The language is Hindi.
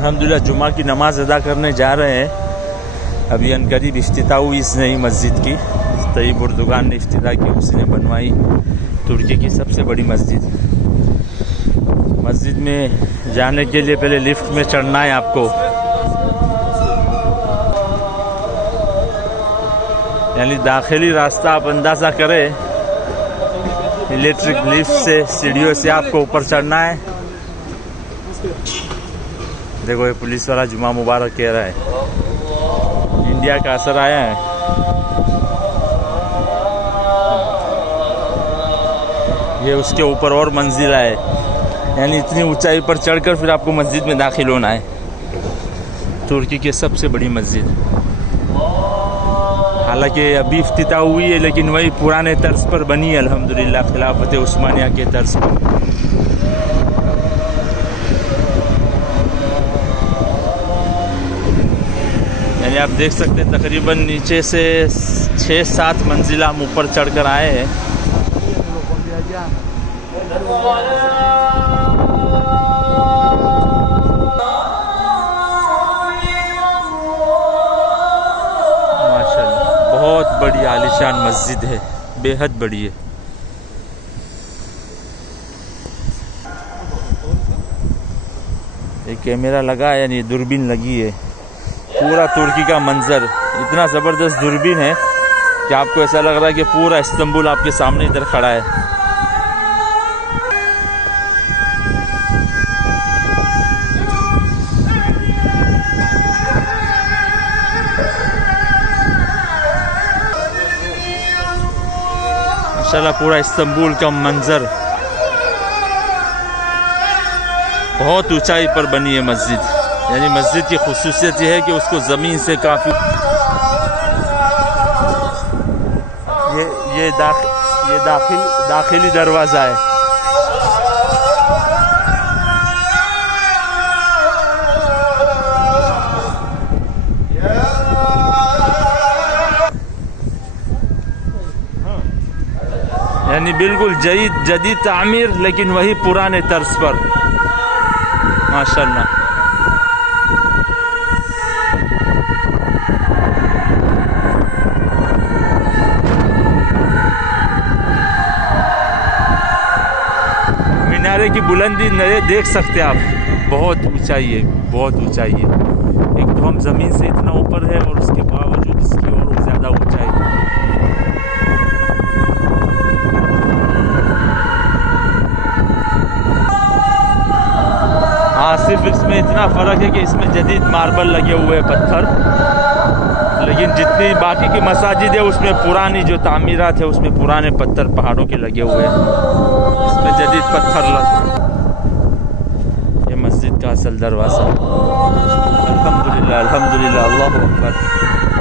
अल्हम्दुलिल्लाह जुमा की नमाज अदा करने जा रहे हैं। अभी अनकरीब इफ्तिताह हुई इस नई मस्जिद की। तैयब उर्दुगान ने इफ्तिताह की, उसने बनवाई तुर्की की सबसे बड़ी मस्जिद। मस्जिद में जाने के लिए पहले लिफ्ट में चढ़ना है आपको, यानी दाखिली रास्ता आप अंदाज़ा करें। इलेक्ट्रिक लिफ्ट से सीढ़ियों से आपको ऊपर चढ़ना है। देखो ये पुलिस वाला जुमा मुबारक कह रहा है। इंडिया का असर आया है। ये उसके ऊपर और मंजिल है, यानी इतनी ऊंचाई पर चढ़कर फिर आपको मस्जिद में दाखिल होना है। तुर्की की सबसे बड़ी मस्जिद, हालांकि अभी इफ्तिताह हुई है लेकिन वही पुराने तर्ज पर बनी है अल्हम्दुलिल्लाह, खिलाफत उस्मानिया के तर्ज पर। यानी आप देख सकते हैं तकरीबन नीचे से 6-7 मंजिला हम ऊपर चढ़कर आए हैं। बहुत बड़ी आलीशान मस्जिद है, बेहद बड़ी है। एक कैमरा लगा है, यानी दूरबीन लगी है। पूरा तुर्की का मंजर, इतना ज़बरदस्त दूरबीन है कि आपको ऐसा लग रहा है कि पूरा इस्तांबुल आपके सामने इधर खड़ा है। माशाल्लाह पूरा इस्तांबुल का मंजर। बहुत ऊंचाई पर बनी है मस्जिद, यानी मस्जिद की खुसूसियत यह है कि उसको ज़मीन से काफ़ी ये दाखिली दरवाज़ा है। यानी बिल्कुल जदीद तामीर, लेकिन वही पुराने तर्ज पर। माशाल्लाह मीनारे की बुलंदी देख सकते हैं आप, बहुत ऊंचाई है, बहुत ऊंचाई है। एक तो हम ज़मीन से इतना ऊपर है और उसके बावजूद इसकी और ज़्यादा ऊंचाई है। हाँ, सिर्फ इसमें इतना फ़र्क है कि इसमें जदीद मार्बल लगे हुए हैं, पत्थर। लेकिन जितनी बाकी की मसाजिद है उसमें पुरानी जो तामीरात है उसमें पुराने पत्थर पहाड़ों के लगे हुए हैं, इसमें जदीद पत्थर लगे। ये मस्जिद का असल दरवाज़ा। अल्हम्दुलिल्लाह, अल्हम्दुलिल्लाह, अल्लाहु अकबर।